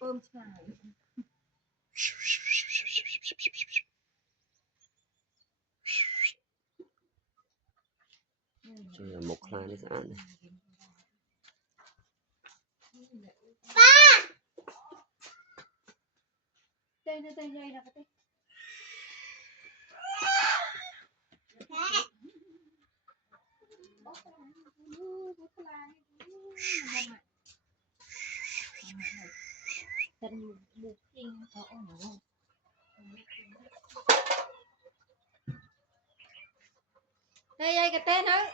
ôm xài là một khai nó ăn này. đây đây đây đây là cái Tần buộc kinh có ổn không? Đây đây cái tên đó.